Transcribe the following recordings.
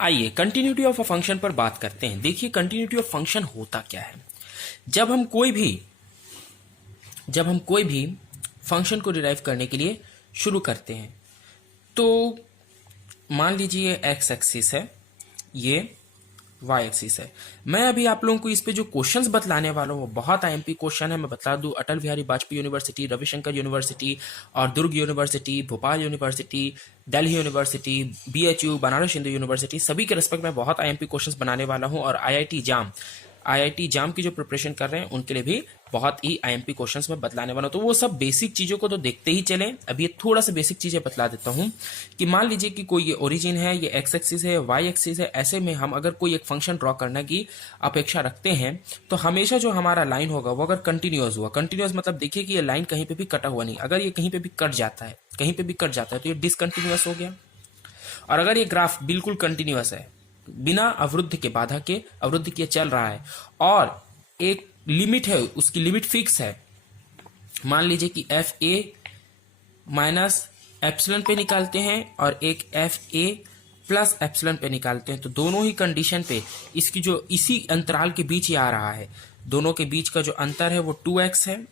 आइए continuity of a function पर बात करते हैं। देखिए कंटिन्यूटी ऑफ फंक्शन होता क्या है। जब हम कोई भी फंक्शन को डिराइव करने के लिए शुरू करते हैं तो मान लीजिए एक्स एक्सिस है, ये वाई एक्सिस है। मैं अभी आप लोगों को इस पे जो क्वेश्चंस बतलाने वाला हूँ वो बहुत आईएमपी क्वेश्चन है। मैं बता दूं, अटल बिहारी वाजपेयी यूनिवर्सिटी, रविशंकर यूनिवर्सिटी और Durg University, Bhopal University, Delhi University, BHU, Banaras Hindu University, सभी के रिस्पेक्ट में बहुत आईएमपी क्वेश्चंस बनाने वाला हूँ। और आईआईटी जाम की जो प्रिपरेशन कर रहे हैं उनके लिए भी बहुत ही आईएमपी क्वेश्चंस में बतलाने वाला हूं। तो वो सब बेसिक चीजों को तो देखते ही चलें। अभी ये थोड़ा सा बेसिक चीजें बतला देता हूं कि मान लीजिए कि कोई ये ओरिजिन है, ये एक्स एक्सिस है, वाई एक्सिस है। ऐसे में हम अगर कोई एक फंक्शन ड्रॉ करने की अपेक्षा रखते हैं तो हमेशा जो हमारा लाइन होगा वो अगर कंटिन्यूअस हुआ, कंटिन्यूअस मतलब देखिए कि ये लाइन कहीं पे भी कटा हुआ नहीं। अगर ये कहीं पे भी कट जाता है, कहीं पे भी कट जाता है तो ये डिसकंटिन्यूअस हो गया। और अगर ये ग्राफ बिल्कुल कंटिन्यूअस है, बिना अवरुद्ध के, बाधा के, अवरुद्ध किए चल रहा है और एक लिमिट है, उसकी लिमिट फिक्स है, मान लीजिए कि एफ ए माइनस एप्सिलॉन पे निकालते हैं और एक एफ ए प्लस एप्सिलॉन पे निकालते हैं, तो दोनों ही कंडीशन पे इसकी जो इसी अंतराल के बीच ही आ रहा है, दोनों के बीच का जो अंतर है वो 2x है।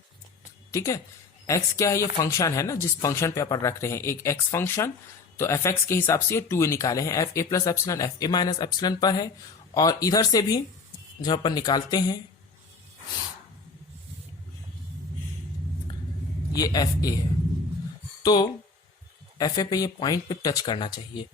ठीक है, x क्या है, ये फंक्शन है ना, जिस फंक्शन पे अपन रख रहे हैं एक x फंक्शन, तो एफ एक्स के हिसाब से ये 2 निकाले हैं। F A plus epsilon F a minus epsilon पर है। और इधर से भी जब अपन निकालते हैं ये एफ ए है, तो एफ ए पे ये पॉइंट पे टच करना चाहिए।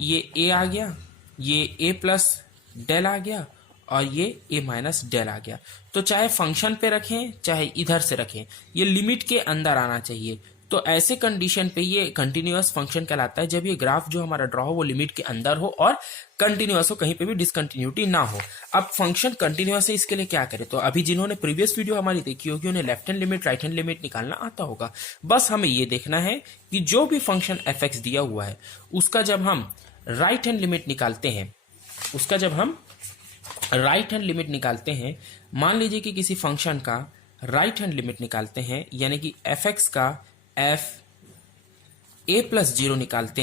ये ए आ गया, ये ए प्लस डेल आ गया और ये ए माइनस डेल आ गया। तो चाहे फंक्शन पे रखें चाहे इधर से रखें, ये लिमिट के अंदर आना चाहिए। तो ऐसे कंडीशन पे ये कंटिन्यूअस फंक्शन कहलाता है, जब ये ग्राफ जो हमारा ड्रॉ हो वो लिमिट के अंदर हो और कंटिन्यूअस हो, कहीं पे भी डिसकंटिन्यूटी ना हो। अब फंक्शन कंटिन्यूअस है, इसके लिए क्या करें? तो अभी जिन्होंने प्रीवियस वीडियो हमारी देखी होगी उन्हें left hand limit, right hand limit निकालना आता होगा। बस हमें ये देखना है कि जो भी फंक्शन एफ एक्स दिया हुआ है उसका जब हम राइट हैंड लिमिट निकालते हैं, मान लीजिए कि किसी फंक्शन का राइट हैंड लिमिट निकालते हैं, यानी कि एफ एक्स का एफ ए प्लस जीरो निकालते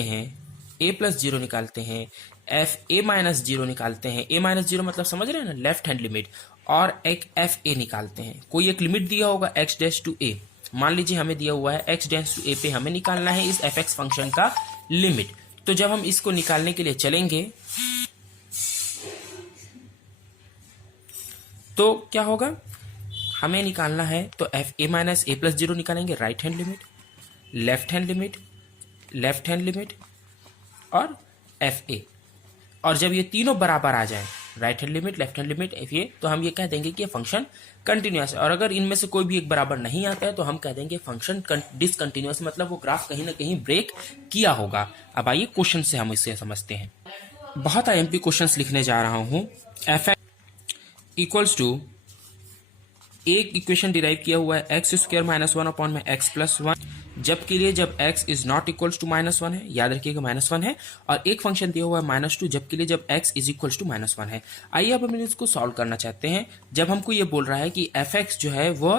हैं, एफ ए माइनस जीरो निकालते हैं, ए माइनस जीरो मतलब समझ रहे हैं ना, लेफ्ट हैंड लिमिट, और एक एफ ए निकालते हैं। कोई एक लिमिट दिया होगा एक्स डैश टू ए, मान लीजिए हमें दिया हुआ है एक्स डैश टू ए पे हमें निकालना है इस एफ एक्स फंक्शन का लिमिट। तो जब हम इसको निकालने के लिए चलेंगे तो क्या होगा, हमें निकालना है तो f a minus a plus zero निकालेंगे, right hand limit, left hand limit और एफ ए। और जब ये तीनों बराबर आ जाए, right hand limit, left hand limit, f a, तो हम ये कह देंगे कि ये फंक्शन कंटिन्यूअस है। और अगर इनमें से कोई भी एक बराबर नहीं आता है तो हम कह देंगे फंक्शन डिसकंटिन्यूअस, मतलब वो ग्राफ कहीं ना कहीं ब्रेक किया होगा। अब आइए क्वेश्चन से हम इसे समझते हैं। बहुत आईएमपी क्वेश्चंस लिखने जा रहा हूं। एफ इक्वल्स टू, एक इक्वेशन डिराइव किया हुआ है x square minus one upon में एक्स प्लस वन, जबकि लिए जब x is not equals to minus one है, याद रखिएगा माइनस वन है, और एक फंक्शन दिया हुआ है माइनस टू, जबकि लिए जब x is equals to minus one है। आइए अब हम इसको सॉल्व करना चाहते हैं। जब हमको ये बोल रहा है कि एफ एक्स जो है वो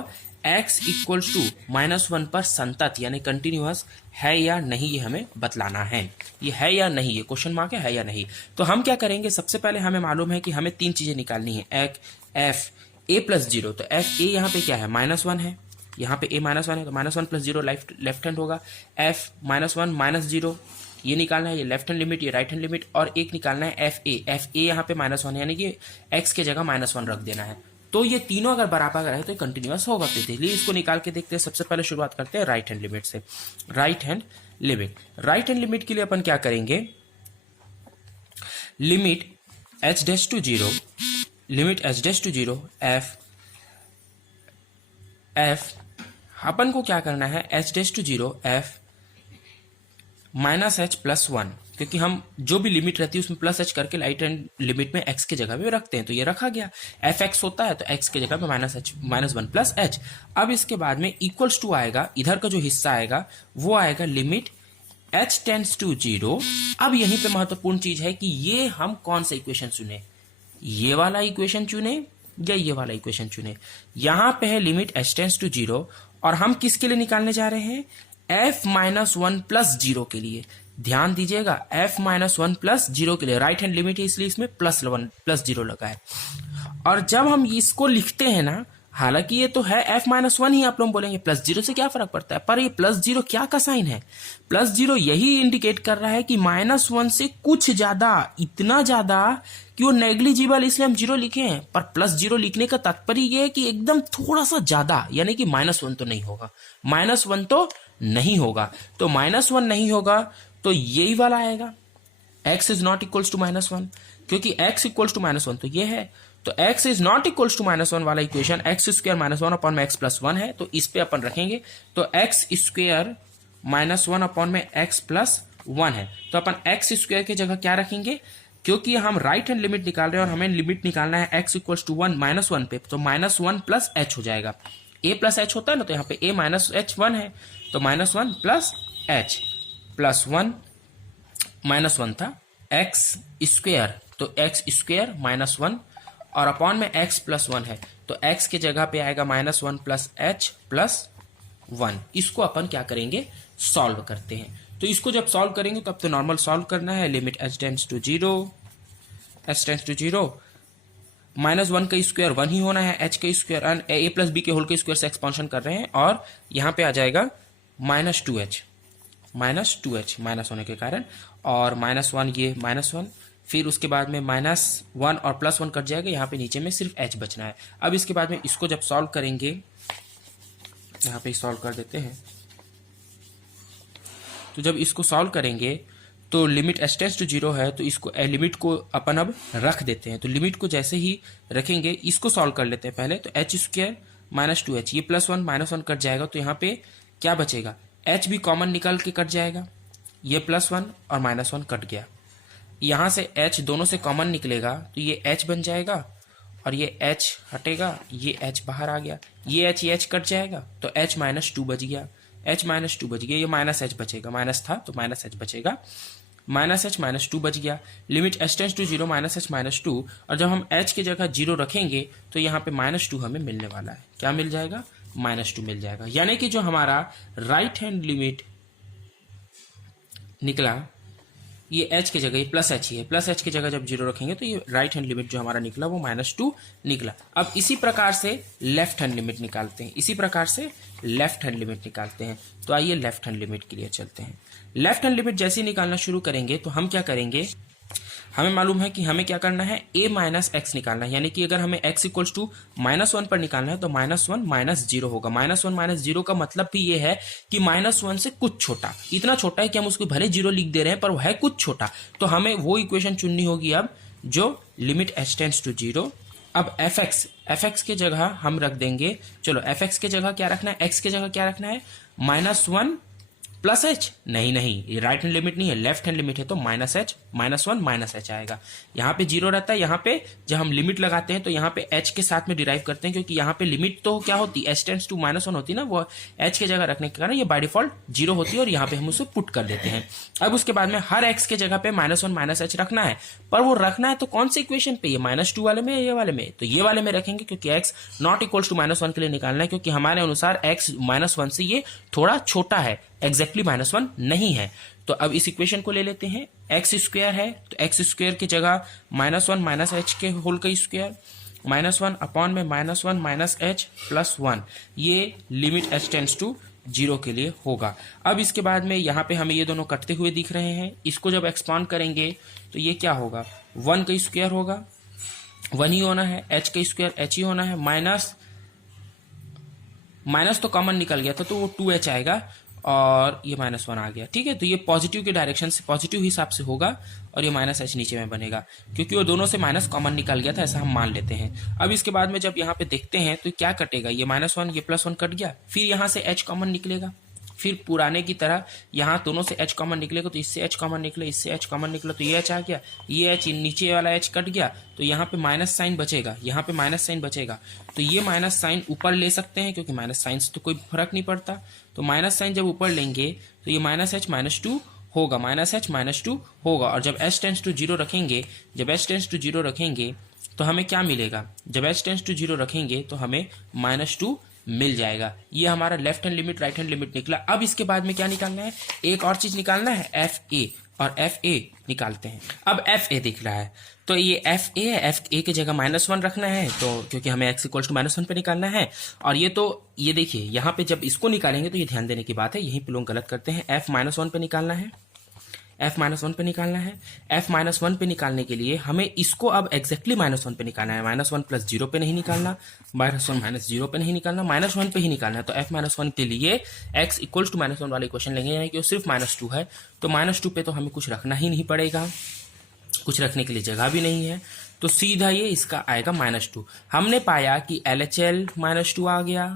x equals to minus one पर संतत यानी कंटिन्यूअस है या नहीं, ये हमें बतलाना है। ये है या नहीं, ये क्वेश्चन मार्क है या नहीं। तो हम क्या करेंगे, सबसे पहले हमें मालूम है कि हमें तीन चीजें निकालनी है। एक एफ ए प्लस जीरो, तो एफ ए यहाँ पे क्या है, माइनस वन है, यहाँ पे ए माइनस वन है, तो minus one plus zero left hand होगा। F minus one minus zero, ये निकालना है, ये लेफ्ट हैंड लिमिट, ये राइट हैंड लिमिट। और एक निकालना है एफ ए यहाँ पे माइनस वन, यानी कि एक्स के जगह माइनस वन रख देना है। तो ये तीनों अगर बराबर रहे तो कंटिन्यूअस होगा। तो इसलिए इसको निकाल के देखते हैं। सबसे पहले शुरुआत करते हैं राइट हैंड लिमिट से। राइट हैंड लिमिट के लिए अपन क्या करेंगे, limit h dash to zero, f अपन को क्या करना है, h dash to zero f minus h plus one, क्योंकि हम जो भी लिमिट रहती है उसमें प्लस एच करके राइट हैंड लिमिट में एक्स के जगह पे रखते हैं। तो ये रखा गया, एफ एक्स होता है तो एक्स के जगह पे माइनस वन प्लस एच। अब इसके बाद में इक्वल्स टू आएगा, इधर का जो हिस्सा आएगा वो आएगा limit h tends to zero. अब यहीं पे महत्वपूर्ण चीज है कि ये हम कौन सा इक्वेशन चुने, ये वाला इक्वेशन चुने या ये वाला इक्वेशन चुने। यहां पे है limit h tends to zero और हम किसके लिए निकालने जा रहे हैं, F minus one plus zero के लिए। ध्यान दीजिएगा f-1 प्लस जीरो के लिए राइट हैंड लिमिट है, इसलिए इसमें +1 लगा है। और जब हम इसको लिखते हैं ना, हालांकि ये तो है f-1 ही, आप लोग बोलेंगे प्लस जीरो से क्या फर्क पड़ता है, पर ये प्लस जीरो क्या का साइन है? प्लस जीरो यही इंडिकेट कर रहा है कि -1 से कुछ ज्यादा, इतना ज्यादा कि वो नेग्लिजिबल, इसलिए हम जीरो लिखे हैं। पर प्लस जीरो लिखने का तात्पर्य ये है कि एकदम थोड़ा सा ज्यादा, यानी कि -1 तो नहीं होगा, -1 तो नहीं होगा। तो -1 नहीं होगा तो यही वाला आएगा, x is not equals to -1, क्योंकि x इक्वल्स टू -1 तो ये है। तो x is not equals to -1 वाला इक्वेशन x स्क्वायर -1 अपॉन में x प्लस 1 है, तो इस पे अपन रखेंगे। तो x स्क्वायर -1 अपॉन में x प्लस 1 है, तो अपन x स्क्वायर की जगह क्या रखेंगे, क्योंकि हम राइट हैंड लिमिट निकाल रहे हैं और हमें लिमिट निकालना है x इक्वल्स टू 1 पे, तो -1 प्लस h हो जाएगा। a प्लस h होता है ना, तो यहाँ पे a माइनस h 1 है, तो -1 प्लस h प्लस 1 -1 था x स्क्वायर, तो x स्क्वायर -1 और अपॉन में x प्लस 1 है, तो x के जगह पे आएगा -1 प्लस h प्लस 1। इसको अपन क्या करेंगे, सॉल्व करते हैं। तो इसको जब सॉल्व करेंगे तो अब तो नॉर्मल सॉल्व करना है। लिमिट h टेंड्स टू 0, -1 का स्क्वायर 1 ही होना है, h का स्क्वायर a प्लस b के होल के स्क्वायर से एक्सपांशन कर रहे हैं, और यहाँ पे आ जाएगा -2h, माइनस होने के कारण, और -1 ये -1, फिर उसके बाद में -1 और +1 कट जाएगा, यहाँ पे नीचे में सिर्फ h बचना है। अब इसके बाद में इसको जब सॉल्व करेंगे, यहाँ पे सॉल्व कर देते हैं, तो जब इसको सॉल्व करेंगे तो लिमिट h टेंड्स टू 0 है, तो इसको लिमिट को अपन अब रख देते हैं। तो लिमिट को जैसे ही रखेंगे, इसको सॉल्व कर लेते हैं पहले। तो h स्क्वायर -2h, ये +1 -1 कट जाएगा, तो यहाँ पे क्या बचेगा, h भी कॉमन निकल के कट जाएगा, ये +1 और -1 कट गया, यहाँ से h दोनों से कॉमन निकलेगा, तो ये h बन जाएगा, और ये h हटेगा, ये h बाहर आ गया, ये h कट जाएगा, तो h -2 बच गया, h -2 बच गया, ये -h बचेगा, माइनस था तो -h बचेगा, -h -2 बच गया। Limit h tends to 0 -h -2, और जब हम h की जगह 0 रखेंगे तो यहाँ पे -2 हमें मिलने वाला है। क्या मिल जाएगा, -2 मिल जाएगा। यानी कि जो हमारा राइट हैंड लिमिट निकला, ये h की जगह, ये प्लस h ही है, प्लस h की जगह जब 0 रखेंगे तो ये राइट हैंड लिमिट जो हमारा निकला वो -2 निकला। अब इसी प्रकार से लेफ्ट हैंड लिमिट निकालते हैं, इसी प्रकार से लेफ्ट हैंड लिमिट निकालते हैं। तो आइए लेफ्ट हैंड लिमिट के लिए चलते हैं। लेफ्ट हैंड लिमिट जैसे ही निकालना शुरू करेंगे तो हम क्या करेंगे, हमें मालूम है कि हमें क्या करना है, a माइनस एक्स निकालना है। यानी कि अगर हमें x इक्वल्स टू -1 पर निकालना है तो -1 -0 होगा। -1 -0 का मतलब भी ये है कि -1 से कुछ छोटा, इतना छोटा है कि हम उसको भले 0 लिख दे रहे हैं पर वो है कुछ छोटा। तो हमें वो इक्वेशन चुननी होगी अब जो लिमिट h टेंड्स टू 0। अब fx के जगह हम रख देंगे, चलो fx के जगह क्या रखना है, x के जगह क्या रखना है, -1 प्लस h, नहीं ये राइट हैंड लिमिट नहीं है, लेफ्ट हैंड लिमिट है, तो -h -1 -h आएगा। यहाँ पे 0 रहता है, यहाँ पे जब हम लिमिट लगाते हैं तो यहाँ पे h के साथ में डिराइव करते हैं, क्योंकि यहाँ पे लिमिट तो क्या होती है, h टेंड्स टू -1 होती है ना, वो h के जगह रखने के कारण ये बाय डिफॉल्ट 0 होती है, और यहाँ पे हम उसे पुट कर देते हैं। अब उसके बाद में हर x के जगह पे -1 -h रखना है, पर वो रखना है तो कौन से इक्वेशन पे, ये -2 वाले में, ये वाले में, तो ये वाले में रखेंगे, क्योंकि x नॉट इक्वल्स टू -1 के लिए निकालना है, क्योंकि हमारे अनुसार x -1 से ये थोड़ा छोटा है, एग्जैक्टली -1 नहीं है। तो अब इस इक्वेशन को ले लेते हैं, x स्क्वायर है तो x स्क्वायर की जगह -1 -h के होल का स्क्वायर, -1 अपॉन में -1 -h प्लस 1, ये लिमिट h टेंड्स टू 0 के लिए होगा। अब इसके बाद में यहाँ पे हमें ये दोनों कटते हुए दिख रहे हैं, इसको जब एक्सपांड करेंगे तो ये क्या होगा, 1 का स्क्वायर होगा, 1 ही होना है, h का स्क्वायर h ही होना है, माइनस तो कॉमन निकल गया था तो वो 2h आएगा, और ये -1 आ गया, ठीक है। तो ये पॉजिटिव के डायरेक्शन से, पॉजिटिव हिसाब से होगा, और ये -h नीचे में बनेगा, क्योंकि वो दोनों से माइनस कॉमन निकल गया था, ऐसा हम मान लेते हैं। अब इसके बाद में जब यहाँ पे देखते हैं तो क्या कटेगा, ये -1 ये +1 कट गया, फिर यहाँ से h कॉमन निकलेगा, फिर पुराने की तरह यहाँ दोनों से h कॉमन निकलेगा, तो इससे h कॉमन निकले, इससे h कॉमन निकला, तो ये h आ गया, ये h नीचे वाला h कट गया, तो यहाँ पे माइनस साइन बचेगा, यहाँ पे माइनस साइन बचेगा, तो ये माइनस साइन ऊपर ले सकते हैं, क्योंकि माइनस साइन से तो कोई फर्क नहीं पड़ता। तो माइनस साइन जब ऊपर लेंगे तो ये -h -2 होगा, -h -2 होगा, और जब h टेंड्स टू 0 रखेंगे, जब h टेंड्स टू 0 रखेंगे तो हमें क्या मिलेगा, जब h टेंड्स टू 0 रखेंगे तो हमें -2 मिल जाएगा। ये हमारा left hand limit right hand limit निकला। अब इसके बाद में क्या निकालना है, एक और चीज निकालना है, एफ ए, और एफ ए निकालते हैं। अब एफ ए दिख रहा है तो ये एफ ए है, एफ ए की जगह -1 रखना है, तो क्योंकि हमें x इक्वल्स टू -1 पे निकालना है। और ये तो ये देखिए यहाँ पे जब इसको निकालेंगे तो ये ध्यान देने की बात है, यहीं पे लोग गलत करते हैं। f -1 पे निकालना है, f -1 पे निकालना है। f -1 पे निकालने के लिए हमें इसको अब एग्जैक्टली -1 पे निकालना है। -1 + 0 पे नहीं निकालना, -1 - 0 पे नहीं निकालना, -1 पे ही निकालना है। तो f -1 के लिए x इक्वल्स टू -1 वाला इक्वेशन लेंगे, यानी कि वो सिर्फ -2 है, तो -2 पे तो हमें कुछ रखना ही नहीं पड़ेगा, कुछ रखने के लिए जगह भी नहीं है, तो सीधा ये इसका आएगा -2। हमने पाया कि LHL -2 आ गया,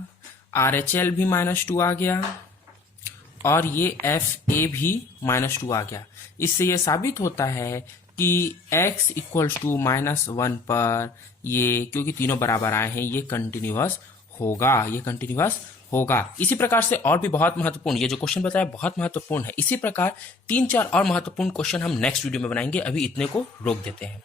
RHL भी -2 आ गया, और ये FA भी -2 आ गया। इससे ये साबित होता है कि x इक्वल्स टू -1 पर ये, क्योंकि तीनों बराबर आए हैं, ये कंटिन्यूअस होगा, ये कंटिन्यूअस होगा। इसी प्रकार से और भी बहुत महत्वपूर्ण, ये जो क्वेश्चन बताया बहुत महत्वपूर्ण है। इसी प्रकार 3-4 और महत्वपूर्ण क्वेश्चन हम नेक्स्ट वीडियो में बनाएंगे, अभी इतने को रोक देते हैं।